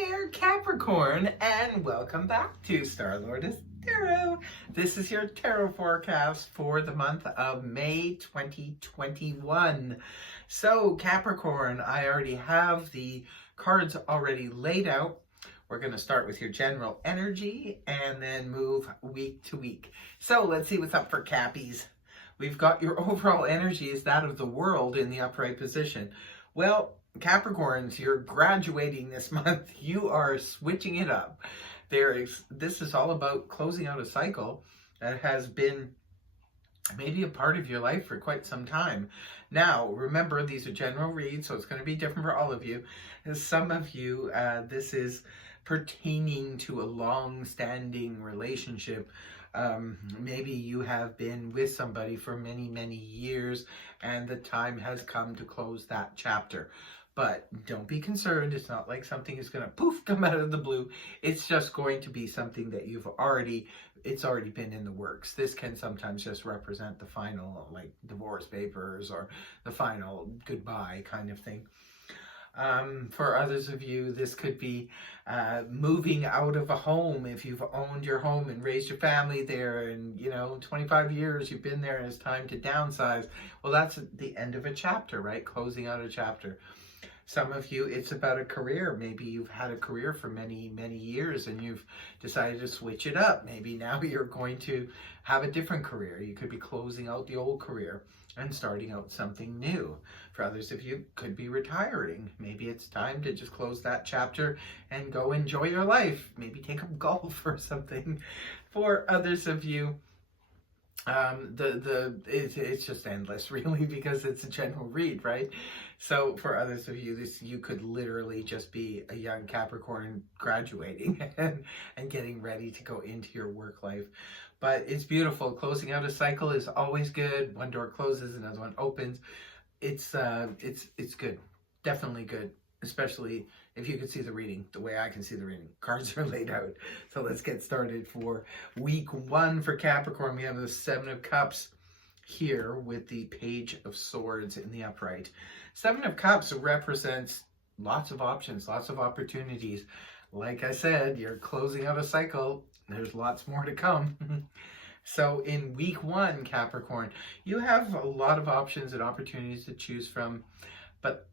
there, Capricorn, and welcome back to Star-Lord Tarot. This is your tarot forecast for the month of May 2021. So, Capricorn, I already have the cards already laid out. We're going to start with your general energy and then move week to week. So, let's see what's up for Cappies. We've got your overall energy is that of the world in the upright position. Well, Capricorns, you're graduating this month. You are switching it up. This is all about closing out a cycle that has been maybe a part of your life for quite some time. Now, remember, these are general reads, so it's going to be different for all of you. As some of you, this is pertaining to a long-standing relationship. Maybe you have been with somebody for many, many years, and the time has come to close that chapter. But don't be concerned. It's not like something is going to poof come out of the blue. It's just going to be something that it's already been in the works. This can sometimes just represent the final, like, divorce papers or the final goodbye kind of thing. For others of you, this could be moving out of a home. If you've owned your home and raised your family there and, 25 years you've been there and it's time to downsize. Well, that's the end of a chapter, right? Closing out a chapter. Some of you, it's about a career. Maybe you've had a career for many, many years and you've decided to switch it up. Maybe now you're going to have a different career. You could be closing out the old career and starting out something new. For others of you, could be retiring. Maybe it's time to just close that chapter and go enjoy your life. Maybe take up golf or something. For others of you, it's just endless, really, because it's a general read, right? So for others of you, you could literally just be a young Capricorn graduating and getting ready to go into your work life. But it's beautiful. Closing out a cycle is always good. One door closes, another one opens. It's good, definitely good. Especially if you can see the reading, the way I can see the reading. Cards are laid out. So let's get started for week 1 for Capricorn. We have the 7 of Cups here with the Page of Swords in the upright. 7 of Cups represents lots of options, lots of opportunities. Like I said, you're closing out a cycle. There's lots more to come. So in week 1, Capricorn, you have a lot of options and opportunities to choose from. But,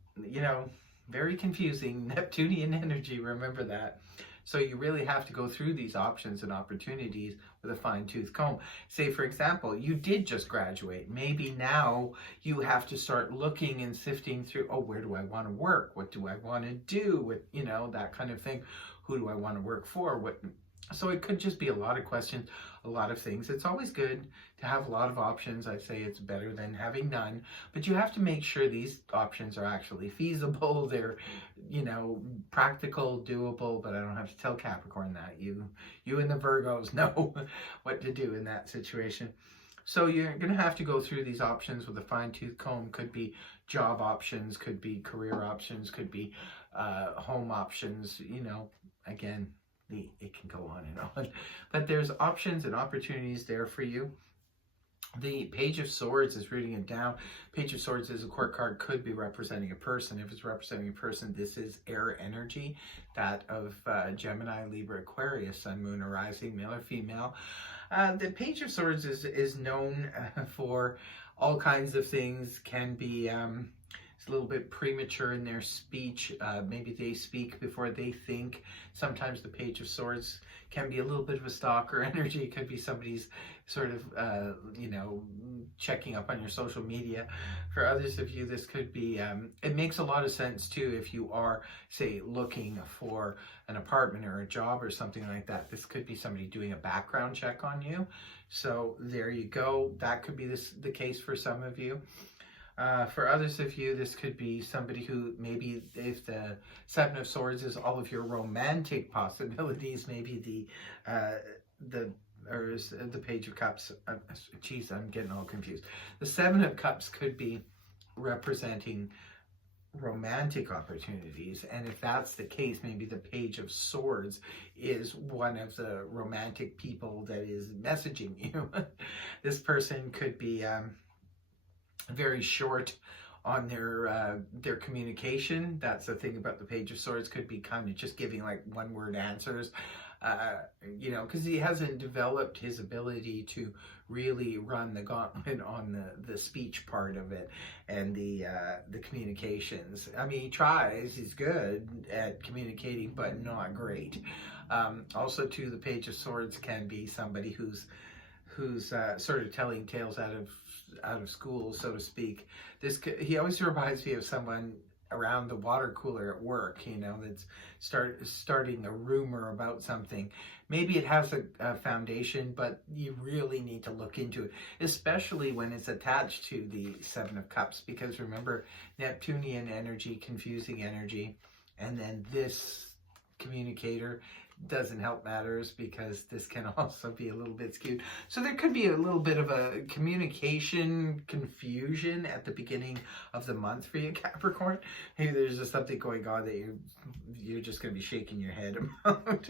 very confusing. Neptunian energy, remember that. So you really have to go through these options and opportunities with a fine-tooth comb. Say, for example, you did just graduate. Maybe now you have to start looking and sifting through, where do I want to work? What do I want to do? That kind of thing. Who do I want to work for? So it could just be a lot of questions, a lot of things. It's always good to have a lot of options. I'd say it's better than having none. But you have to make sure these options are actually feasible. They're, practical, doable. But I don't have to tell Capricorn that. You and the Virgos know what to do in that situation. So you're going to have to go through these options with a fine-tooth comb. Could be job options, could be career options, could be home options, again. It can go on and on, but there's options and opportunities there for you. The Page of Swords is reading it down. Page of Swords is a court card, could be representing a person. If it's representing a person, this is air energy, that of Gemini, Libra, Aquarius, Sun, Moon, or Rising, male or female. The Page of Swords is known for all kinds of things, can be a little bit premature in their speech. Maybe they speak before they think. Sometimes the Page of Swords can be a little bit of a stalker energy. It could be somebody's sort of, checking up on your social media. For others of you, this could be, it makes a lot of sense too if you are, say, looking for an apartment or a job or something like that. This could be somebody doing a background check on you. So there you go. That could be the case for some of you. For others of you, this could be somebody who maybe, if the 7 of Swords is all of your romantic possibilities, maybe the Page of Cups. Geez, I'm getting all confused. The 7 of Cups could be representing romantic opportunities, and if that's the case, maybe the Page of Swords is one of the romantic people that is messaging you. This person could be very short on their communication. That's the thing about the Page of Swords, could be kind of just giving like one word answers, you know, because he hasn't developed his ability to really run the gauntlet on the speech part of it and the communications. I mean, he tries, he's good at communicating, but not great. Also too, the Page of Swords can be somebody who's sort of telling tales out of school, so to speak. He always reminds me of someone around the water cooler at work, you know, that's starting a rumor about something. Maybe it has a foundation, but you really need to look into it, especially when it's attached to the Seven of Cups, because remember, Neptunian energy, confusing energy, and then this communicator doesn't help matters, because this can also be a little bit skewed. So there could be a little bit of a communication confusion at the beginning of the month for you, Capricorn. Maybe there's just something going on that you're just going to be shaking your head about.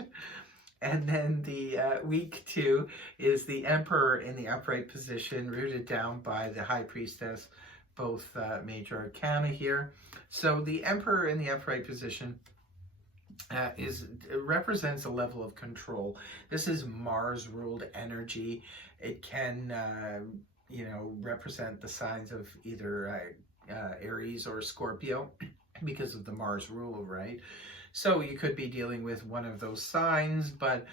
And then the week 2 is the Emperor in the upright position, rooted down by the High Priestess, both major arcana here. So the Emperor in the upright position represents a level of control. This is Mars ruled energy. It can you know, represent the signs of either Aries or Scorpio because of the Mars rule, right? So you could be dealing with one of those signs, but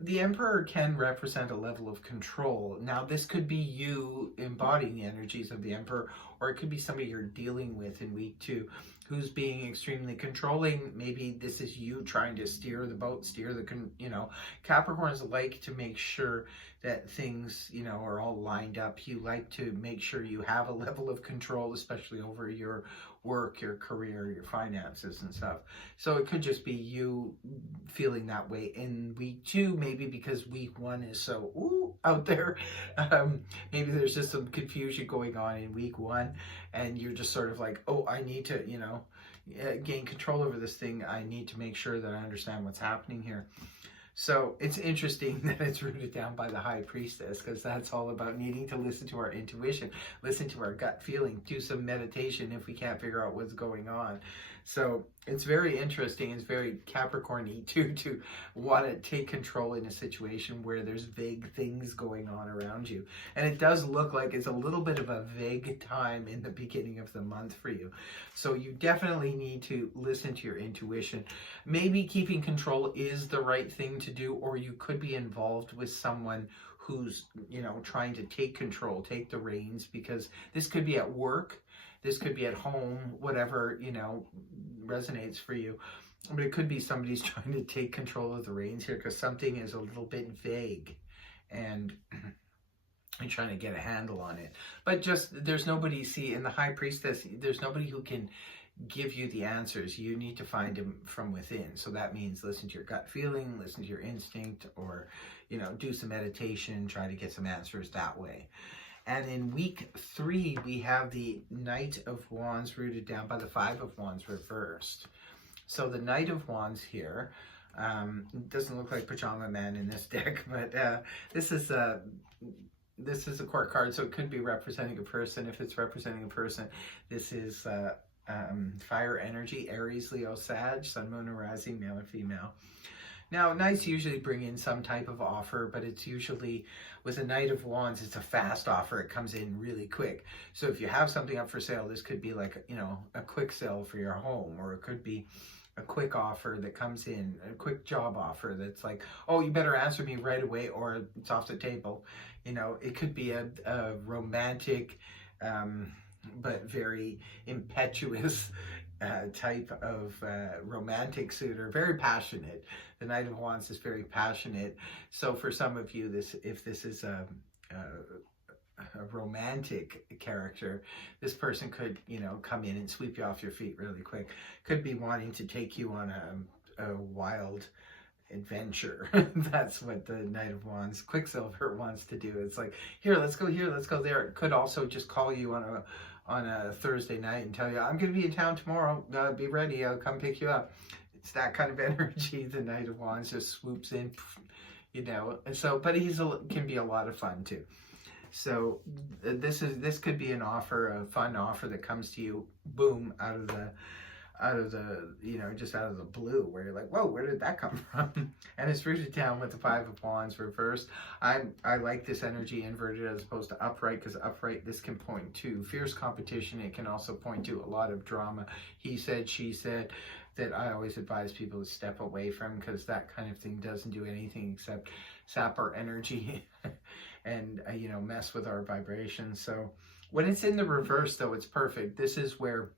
the Emperor can represent a level of control. Now, this could be you embodying the energies of the Emperor, or it could be somebody you're dealing with in week 2 who's being extremely controlling. Maybe this is you trying to steer the boat, you know, Capricorns like to make sure that things, you know, are all lined up. You like to make sure you have a level of control, especially over your work, your career, your finances and stuff. So it could just be you feeling that way in week 2, maybe because week 1 is so out there. Maybe there's just some confusion going on in week 1, and you're just sort of like, oh, I need to, you know, gain control over this thing. I need to make sure that I understand what's happening here. So it's interesting that it's rooted down by the High Priestess, because that's all about needing to listen to our intuition, listen to our gut feeling, do some meditation if we can't figure out what's going on. So it's very interesting. It's very Capricorn-y too, to want to take control in a situation where there's vague things going on around you. And it does look like it's a little bit of a vague time in the beginning of the month for you. So you definitely need to listen to your intuition. Maybe keeping control is the right thing to do, or you could be involved with someone who's, you know, trying to take control, take the reins, because this could be at work. This could be at home, whatever, you know, resonates for you. But it could be somebody's trying to take control of the reins here, because something is a little bit vague and you're trying to get a handle on it. But just, there's nobody, see, in the High Priestess, there's nobody who can give you the answers. You need to find them from within. So that means listen to your gut feeling, listen to your instinct, or, you know, do some meditation, try to get some answers that way. And in week 3, we have the Knight of Wands rooted down by the Five of Wands reversed. So the Knight of Wands here, doesn't look like Pajama Man in this deck, but this is a court card, so it could be representing a person. If it's representing a person, this is fire energy, Aries, Leo, Sag, Sun, Moon, and Rising, male or female. Now, Knights usually bring in some type of offer, but it's usually, with a Knight of Wands, it's a fast offer. It comes in really quick. So if you have something up for sale, this could be like, you know, a quick sale for your home, or it could be a quick offer that comes in, a quick job offer that's like, oh, you better answer me right away or it's off the table. You know, it could be a romantic, but very impetuous type of romantic suitor, very passionate. The Knight of Wands is very passionate. So for some of you, if this is a romantic character, this person could, you know, come in and sweep you off your feet really quick. Could be wanting to take you on a wild adventure. That's what the Knight of Wands, Quicksilver, wants to do. It's like, here, let's go here, let's go there. It could also just call you on a Thursday night and tell you, I'm going to be in town tomorrow, be ready, I'll come pick you up. It's that kind of energy. The Knight of Wands just swoops in, you know. And so, but can be a lot of fun too. So this could be an offer, a fun offer that comes to you, boom, out of the, just out of the blue, where you're like, whoa, where did that come from? And it's rooted down with the Five of Wands reversed. I like this energy inverted as opposed to upright, because upright, this can point to fierce competition. It can also point to a lot of drama. He said, she said, that I always advise people to step away from, because that kind of thing doesn't do anything except sap our energy and, mess with our vibrations. So when it's in the reverse, though, it's perfect. This is where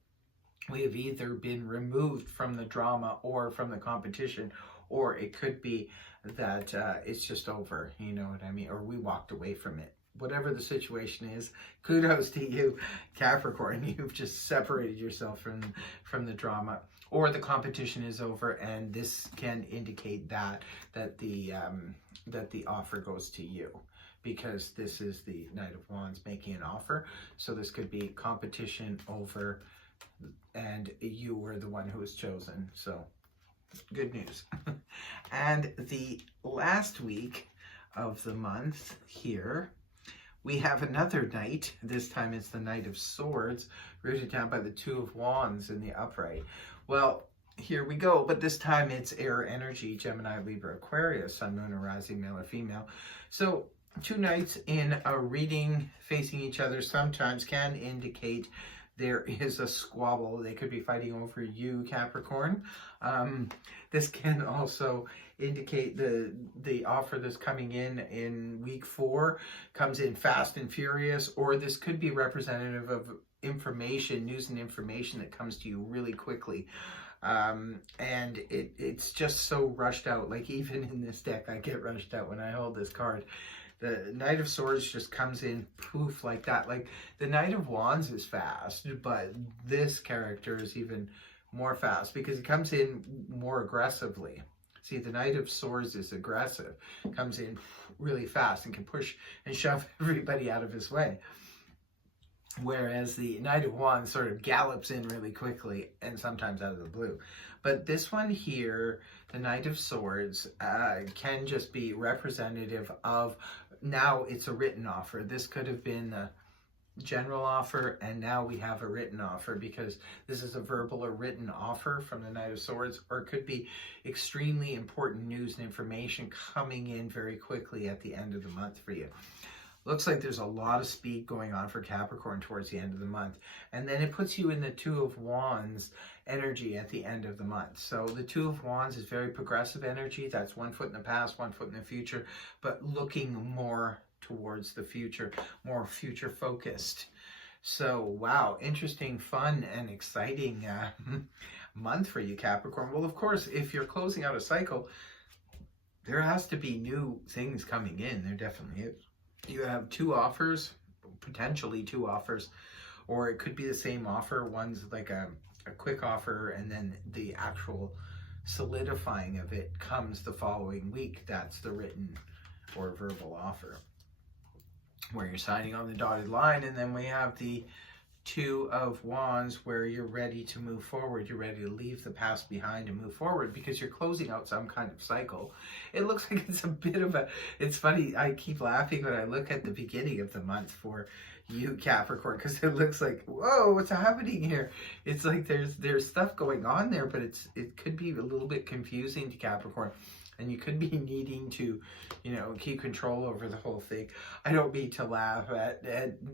we have either been removed from the drama or from the competition, or it could be that it's just over, you know what I mean? Or we walked away from it. Whatever the situation is, kudos to you, Capricorn. You've just separated yourself from the drama, or the competition is over, and this can indicate that the offer goes to you, because this is the Knight of Wands making an offer. So this could be competition over, and you were the one who was chosen. So good news. And the last week of the month here, we have another knight. This time it's the Knight of Swords, rooted down by the Two of Wands in the upright. Well, here we go, but this time it's air energy, Gemini, Libra, Aquarius, Sun, Moon, or Rising, male or female. So two knights in a reading facing each other sometimes can indicate there is a squabble. They could be fighting over you, Capricorn. This can also indicate the offer that's coming in week 4 comes in fast and furious, or this could be representative of information, news and information that comes to you really quickly. And it's just so rushed out. Like, even in this deck, I get rushed out when I hold this card. The Knight of Swords just comes in poof like that. Like, the Knight of Wands is fast, but this character is even more fast because he comes in more aggressively. See, the Knight of Swords is aggressive, comes in really fast and can push and shove everybody out of his way. Whereas the Knight of Wands sort of gallops in really quickly and sometimes out of the blue. But this one here, the Knight of Swords, can just be representative of, now it's a written offer. This could have been a general offer, and now we have a written offer, because this is a verbal or written offer from the Knight of Swords, or it could be extremely important news and information coming in very quickly at the end of the month for you. Looks like there's a lot of speed going on for Capricorn towards the end of the month. And then it puts you in the Two of Wands energy at the end of the month. So the Two of Wands is very progressive energy. That's 1 foot in the past, 1 foot in the future, but looking more towards the future, more future focused. So, wow, interesting, fun, and exciting month for you, Capricorn. Well, of course, if you're closing out a cycle, there has to be new things coming in. There definitely is. You have 2 offers, potentially 2 offers, or it could be the same offer. One's like a quick offer, and then the actual solidifying of it comes the following week. That's the written or verbal offer, where you're signing on the dotted line. And then we have the Two of Wands, where you're ready to move forward. You're ready to leave the past behind and move forward, because you're closing out some kind of cycle. It looks like it's a bit of a, it's funny, I keep laughing when I look at the beginning of the month for you, Capricorn, because it looks like, whoa, what's happening here? It's like there's stuff going on there, but it could be a little bit confusing to Capricorn. And you could be needing to, keep control over the whole thing. I don't mean to laugh at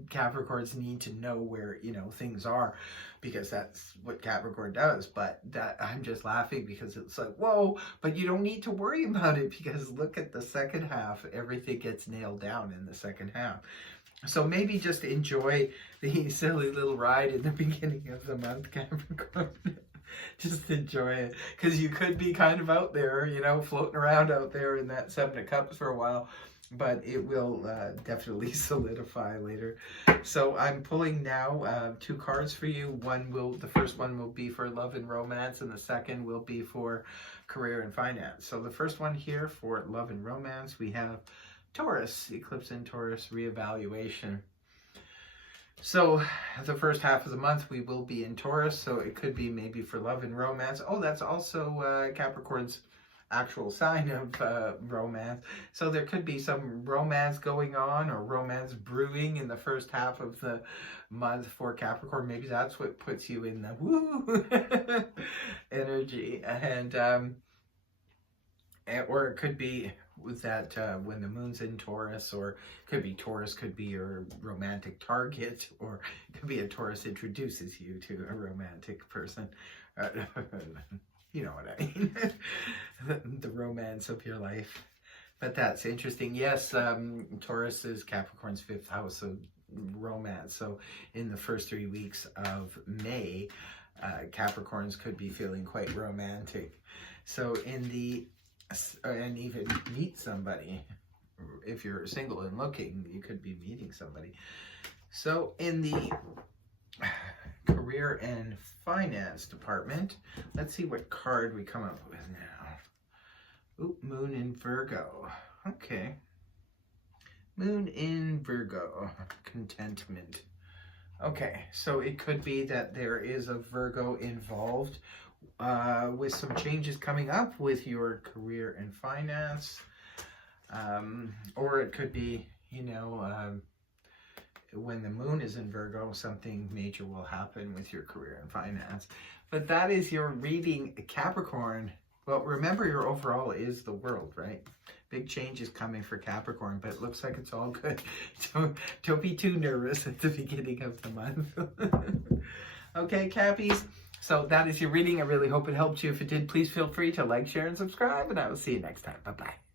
Capricorn's need to know where, things are, because that's what Capricorn does. But I'm just laughing because it's like, whoa, but you don't need to worry about it, because look at the second half. Everything gets nailed down in the second half. So maybe just enjoy the silly little ride in the beginning of the month, Capricorn. Just enjoy it, because you could be kind of out there, floating around out there in that 7 of Cups for a while, but it will definitely solidify later. So I'm pulling now 2 cards for you. The first one will be for love and romance, and the second will be for career and finance. So the first one here for love and romance, we have Taurus, eclipse in Taurus, reevaluation. So the first half of the month we will be in Taurus, so it could be maybe for love and romance. Oh, that's also Capricorn's actual sign of romance. So there could be some romance going on or romance brewing in the first half of the month for Capricorn. Maybe that's what puts you in the woo energy. Or it could be with that when the moon's in Taurus, or could be Taurus could be your romantic target, or it could be a Taurus introduces you to a romantic person. You know what I mean. The romance of your life. But that's interesting. Yes, Taurus is Capricorn's 5th house of romance. So in the first 3 weeks of May, Capricorns could be feeling quite romantic. So and even meet somebody. If you're single and looking, you could be meeting somebody. So in the career and finance department, let's see what card we come up with now. Ooh, Moon in Virgo. Okay. Moon in Virgo. Contentment. Okay, so it could be that there is a Virgo involved with some changes coming up with your career and finance. Or it could be, you know, when the moon is in Virgo, something major will happen with your career and finance. But that is your reading, Capricorn. Well, remember your overall is the world, right? Big change is coming for Capricorn, but it looks like it's all good. Don't be too nervous at the beginning of the month. Okay, Cappies. So that is your reading. I really hope it helped you. If it did, please feel free to like, share, and subscribe, and I will see you next time. Bye-bye.